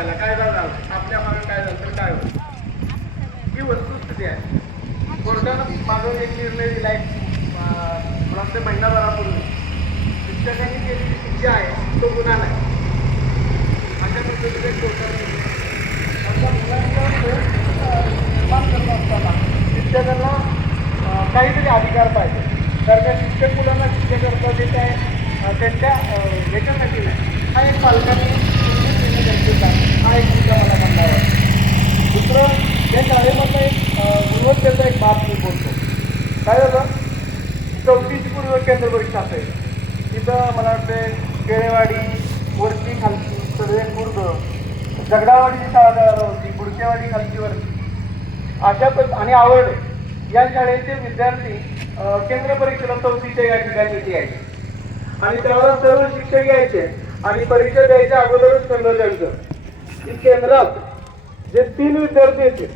राहिला काय झालं आपल्या मागे काय झालं? तर काय होतं? ही वस्तुस्थिती आहे. कोर्टानं मागं एक निर्णय दिलाय. अं, महिनाभरापूर्वी. शिक्षकांनी केलेली शिक्षा आहे तो गुन्हा नाही. अशा पद्धतीने कोर्टाने मुलांचा निर्माण करत शिक्षकांना काहीतरी अधिकार पाहिजे. तर त्या शिक्षक मुलांना शिक्षक करता देत आहे. त्यांच्या याच्यासाठी नाही. हा एक पालकांनी देतात हा एक मुद्दा मला म्हणला आहे दुसरं या शाळेमधलं एक गुणवत्तेचा एक बाब मी बोलतो काय झालं चौथीची पूर्व केंद्र परीक्षा असेल तिथं मला वाटते केळेवाडी वरती खालची सगळे खुर्द दगडावाडीची शाळा तयार होती बुडकेवाडी खालची अशा पद आणि आवड या शाळेचे विद्यार्थी केंद्र परीक्षेला चौथीच्या या ठिकाणी यायचे आणि त्यावर सर्व शिक्षक यायचे. आणि परीक्षा द्यायच्या अगोदरच केंद्र द्यायचं की केंद्रात जे तीन विद्यार्थी येते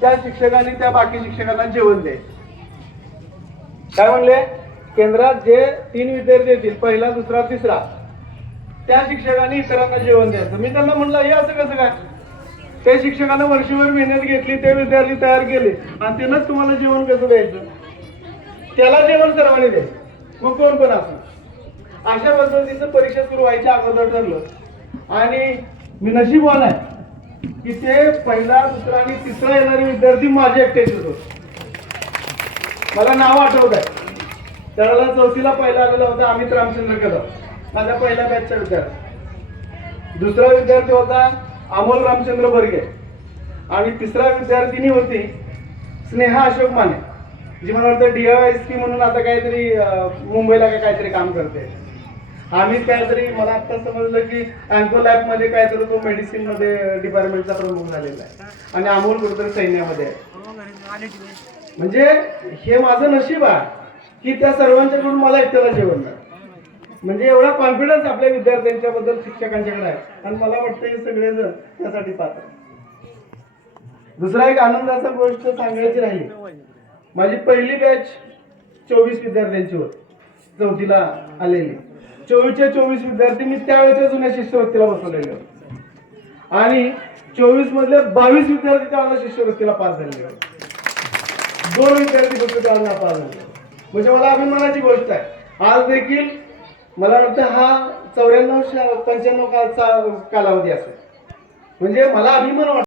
त्या शिक्षकांनी त्या बाकी शिक्षकांना जेवण द्यायचं. काय म्हणले? केंद्रात जे तीन विद्यार्थी येतील पहिला दुसरा तिसरा त्या शिक्षकांनी इतरांना जेवण द्यायचं. मी त्यांना म्हणलं हे असं कसं काय? त्या शिक्षकांना वर्षभर मेहनत घेतली ते विद्यार्थी तयार केले आणि त्यांनाच तुम्हाला जेवण कसं द्यायचं? त्याला जेवण सर्वांनी द्यायचं. मग कोण कोण असं अशा पद्धतीचं परीक्षा सुरू व्हायच्या अगोदर ठरलं. आणि मी नशीबवान आहे की ते पहिला दुसरा आणि तिसरा येणारे विद्यार्थी माझे एकटेच होतो. मला नाव आठवत आहे. त्याला चौथीला पहिला आलेला होता अमित रामचंद्र कदम माझ्या पहिल्या बॅचचा विद्यार्थी. दुसरा विद्यार्थी होता अमोल रामचंद्र बर्गे. आणि तिसरा विद्यार्थिनी होती स्नेहा अशोक माने जी मला वाटतं डीआयएसपी म्हणून आता काहीतरी मुंबईला काय काहीतरी काम करते. आम्ही काहीतरी मला आता समजलं की अँको लॅबमध्ये काहीतरी तो मेडिसिनमध्ये डिपार्टमेंटचा प्रमुख झालेला आहे. आणि अमोल कुठेतरी सैन्यामध्ये आहे. म्हणजे हे माझं नशीब आहे की त्या सर्वांच्याकडून मला एकट्याला जेवण म्हणजे एवढा कॉन्फिडन्स आपल्या विद्यार्थ्यांच्या बद्दल शिक्षकांच्याकडे आहे. आणि मला वाटतं हे सगळेजण त्यासाठी पात्र दुसरा एक आनंदाचा गोष्ट सांगायची राहिली. माझी पहिली बॅच चोवीस विद्यार्थ्यांची होती. चौथीला आलेली. चोवीसच्या चोवीस विद्यार्थी मी त्यावेळेच्या जुन्या शिष्यवृत्तीला बसवलेले होते. आणि चोवीस मधले बावीस विद्यार्थी त्यावेळेला शिष्यवृत्तीला पास झालेले होते. दोन विद्यार्थी फक्त त्यावेळेला पास झाले म्हणजे मला अभिमानाची गोष्ट आहे. आज देखील मला वाटतं हा चौऱ्याण्णव पंच्याण्णव कालचा कालावधी असेल. म्हणजे मला अभिमान वाटतो.